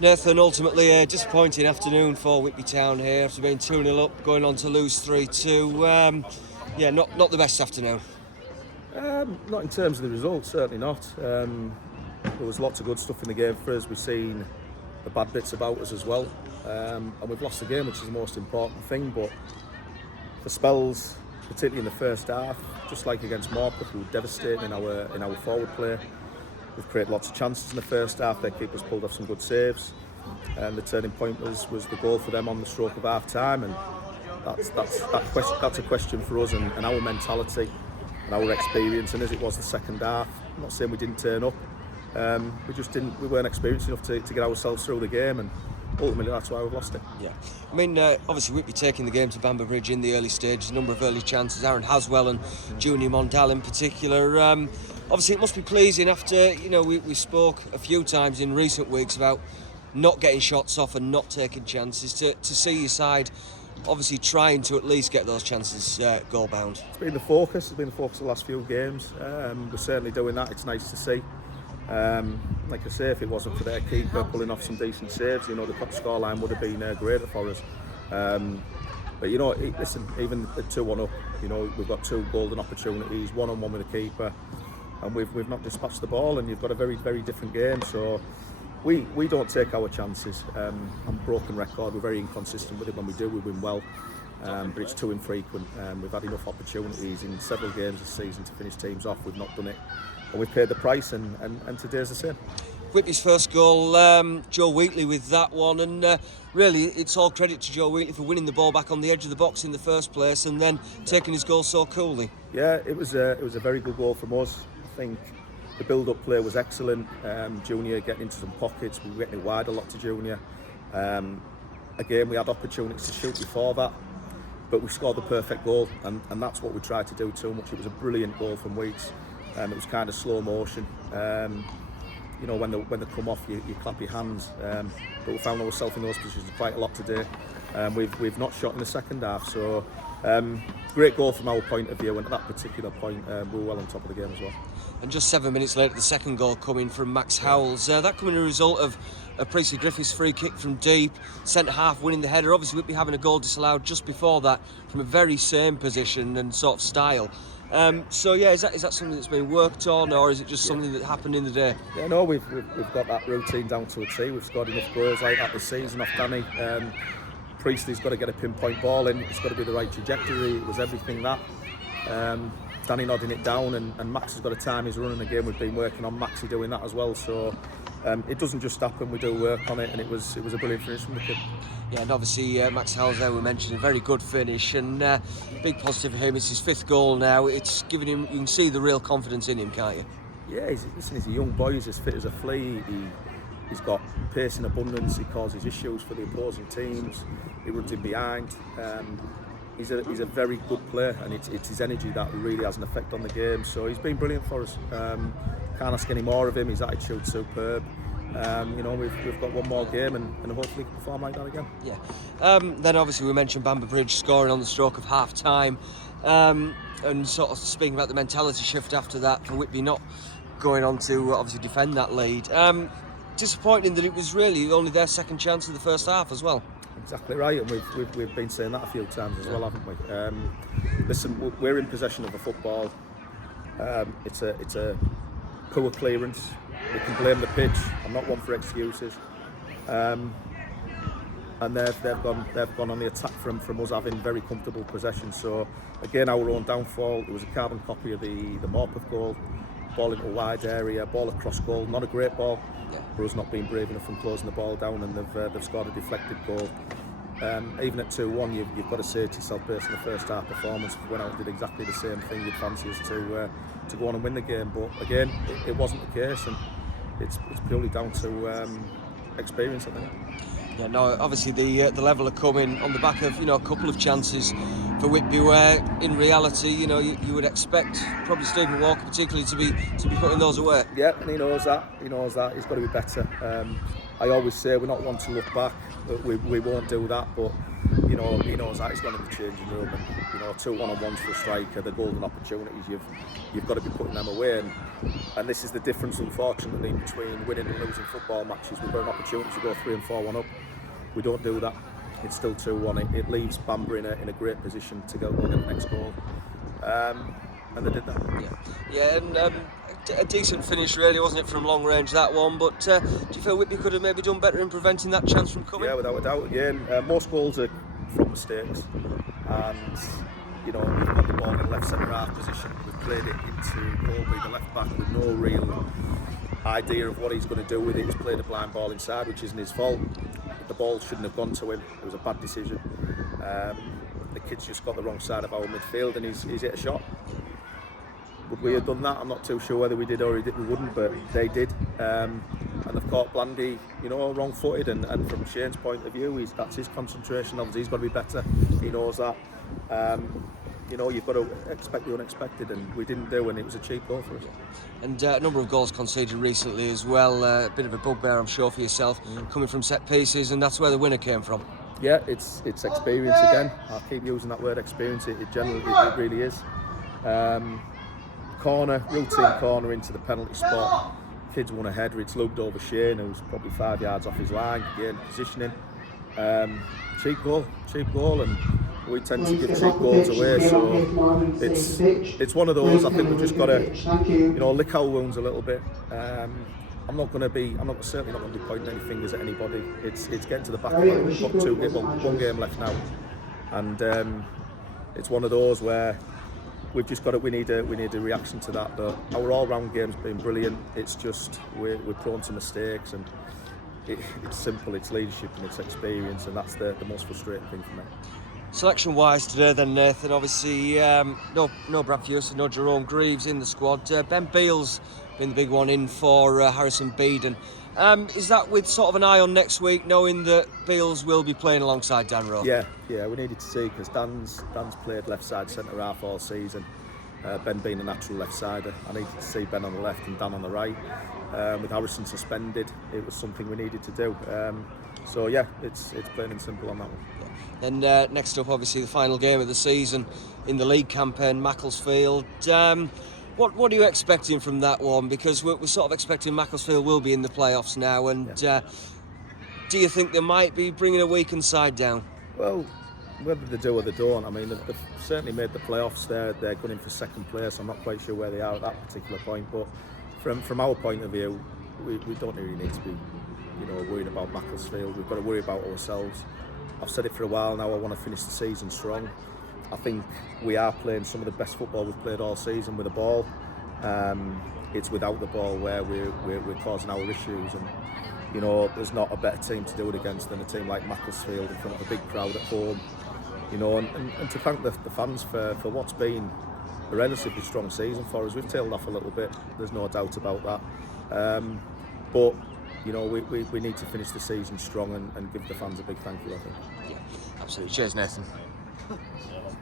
Nathan, ultimately a disappointing afternoon for Whitby Town here after being 2-0 up, going on to lose 3-2. Yeah, not the best afternoon. Not in terms of the results, certainly not. There was lots of good stuff in the game for us. We've seen the bad bits about us as well, and we've lost the game, which is the most important thing. But for spells, particularly in the first half, just like against Morpeth, we were devastating in our forward play. We've created lots of chances in the first half. Their keepers pulled off some good saves, and the turning point was the goal for them on the stroke of half time. And that's a question for us and our mentality and our experience. And as it was the second half, I'm not saying we didn't turn up. We weren't experienced enough to get ourselves through the game, and ultimately that's why we've lost it. Yeah, I mean, obviously Whitby taking the game to Bamber Bridge in the early stages, a number of early chances, Aaron Haslam and Junior Mondal in particular. Obviously it must be pleasing after, we spoke a few times in recent weeks about not getting shots off and not taking chances, to see your side obviously trying to at least get those chances goal bound. It's been the focus of the last few games. We're certainly doing that. It's nice to see. Like I say, if it wasn't for their keeper pulling off some decent saves, the scoreline would have been greater for us. But listen, even at 2-1 up, we've got two golden opportunities, one-on-one with the keeper, and we've not dispatched the ball, and you've got a very, very different game. So we don't take our chances. On broken record, we're very inconsistent with it. When we do, we win well, but it's too infrequent. We've had enough opportunities in several games this season to finish teams off. We've not done it, and we've paid the price, and today's the same. Whitby's first goal, Joe Wheatley with that one, and really it's all credit to Joe Wheatley for winning the ball back on the edge of the box in the first place and then taking his goal so coolly. Yeah, it was a very good goal from us. I think the build-up play was excellent. Junior getting into some pockets, we were getting it wide a lot to Junior. Again, we had opportunities to shoot before that, but we scored the perfect goal, and that's what we tried to do too much. It was a brilliant goal from Wheats. It was kind of slow motion. When they come off, you clap your hands. But we found ourselves in those positions quite a lot today. We've not shot in the second half, so great goal from our point of view. And at that particular point, we were well on top of the game as well. And just 7 minutes later, the second goal coming from Max Howells. That coming as a result of a Priestley Griffiths free kick from deep, centre half winning the header. Obviously, Whitby having a goal disallowed just before that from a very same position and sort of style. So yeah, is that something that's been worked on, or is it just something that happened in the day? Yeah, no, we've got that routine down to a T. We've scored enough goals like that this season off Danny. Priestley's got to get a pinpoint ball in. It's got to be the right trajectory. It was everything that. Danny nodding it down, and Max has got to time his running again. We've been working on Maxie doing that as well. So it doesn't just happen. We do work on it, and it was a brilliant finish from the kid. Yeah, and obviously Max Howells there we mentioned, a very good finish, and big positive for him. It's his 5th goal now. It's giving him, you can see the real confidence in him, can't you? Yeah, he's a young boy. He's as fit as a flea. He's got pace in abundance. He causes issues for the opposing teams. He runs in behind. He's a very good player, and it's his energy that really has an effect on the game. So he's been brilliant for us. Can't ask any more of him. His attitude's superb. We've got one more game, and hopefully can perform like that again. Yeah. Then obviously we mentioned Bamber Bridge scoring on the stroke of half time, and sort of speaking about the mentality shift after that for Whitby not going on to obviously defend that lead. Disappointing that it was really only their second chance of the first half as well. Exactly right, and we've been saying that a few times as well, haven't we? Listen, we're in possession of the football. It's a poor clearance. We can blame the pitch. I'm not one for excuses. And they've gone on the attack from us having very comfortable possession. So again, our own downfall. It was a carbon copy of the Morpeth goal. Ball into a wide area, ball across goal. Not a great ball. For us not being brave enough from closing the ball down, and they've scored a deflected goal. Even at 2-1, you've got to say to yourself, based on the first half performance, if we went out and did exactly the same thing, you'd fancy us to go on and win the game. But again, it wasn't the case, and it's purely down to experience, I think. Yeah, no, obviously the level of coming on the back of a couple of chances for Whitby, where in reality you would expect probably Stephen Walker particularly to be putting those away. Yeah, and he knows that. He's got to be better. I always say we're not one to look back. We won't do that, but he knows that. He's gone in the changing room, and 2 1-on-1s for a striker, the golden opportunities. You've got to be putting them away, and this is the difference, unfortunately, between winning and losing football matches. We've got an opportunity to go 3 and 4-1 up. We don't do that. It's still 2-1. It leaves Bamber in a great position to go get the next goal, and they did that. Yeah, and a decent finish really, wasn't it, from long range, that one? But do you feel Whitby could have maybe done better in preventing that chance from coming? Yeah, without a doubt. Again, most goals are from mistakes, and we've got the ball in the left centre half position. We've played it into Colby, the left back, with no real idea of what he's going to do with it. He's played a blind ball inside, which isn't his fault. The ball shouldn't have gone to him. It was a bad decision. The kid's just got the wrong side of our midfield, and he's hit a shot. Would we have done that? I'm not too sure whether we did or we wouldn't, but they did. And they've caught Blandy, wrong-footed, and from Shane's point of view, that's his concentration. Obviously, he's got to be better. He knows that. You've got to expect the unexpected, and we didn't do, and it was a cheap goal for us. And a number of goals conceded recently as well. A bit of a bugbear, I'm sure, for yourself, coming from set pieces, and that's where the winner came from. Yeah, it's experience again. I'll keep using that word experience. It really is. Routine corner into the penalty spot. Kids won a header. It's looped over Shane, who's probably 5 yards off his line. Again, positioning. Cheap goal, and we tend to give cheap goals away. So it's one of those. I think we've just got to, lick our wounds a little bit. I'm certainly not going to be pointing any fingers at anybody. It's getting to the back of it. We've got one game left now, and it's one of those where we've just got we need a reaction to that. But our all-round game's been brilliant. It's just we're prone to mistakes, and it's simple. It's leadership and it's experience, and that's the most frustrating thing for me. Selection-wise today, then, Nathan, obviously no Brad Fewson, no Jerome Greaves in the squad. Ben Beale's been the big one in for Harrison Beeden. Is that with sort of an eye on next week, knowing that Beales will be playing alongside Dan Rowe? Yeah, we needed to see, because Dan's played left side centre half all season. Ben being a natural left sider, I needed to see Ben on the left and Dan on the right. With Harrison suspended, it was something we needed to do. So yeah, it's plain and simple on that one. And next up, obviously, the final game of the season in the league campaign, Macclesfield. What are you expecting from that one? Because we're sort of expecting Macclesfield will be in the playoffs now, and do you think they might be bringing a weakened side down? Well, whether they do or they don't, I mean, they've certainly made the playoffs. They're going in for second place. I'm not quite sure where they are at that particular point, but from our point of view, we don't really need to be worried about Macclesfield. We've got to worry about ourselves. I've said it for a while now, I want to finish the season strong. I think we are playing some of the best football we've played all season with the ball. It's without the ball where we're causing our issues, and there's not a better team to do it against than a team like Macclesfield in front of a big crowd at home. And to thank the fans for what's been a relatively strong season for us. We've tailed off a little bit, there's no doubt about that. But we need to finish the season strong and give the fans a big thank you, I think. Yeah, absolutely. Cheers, Nathan.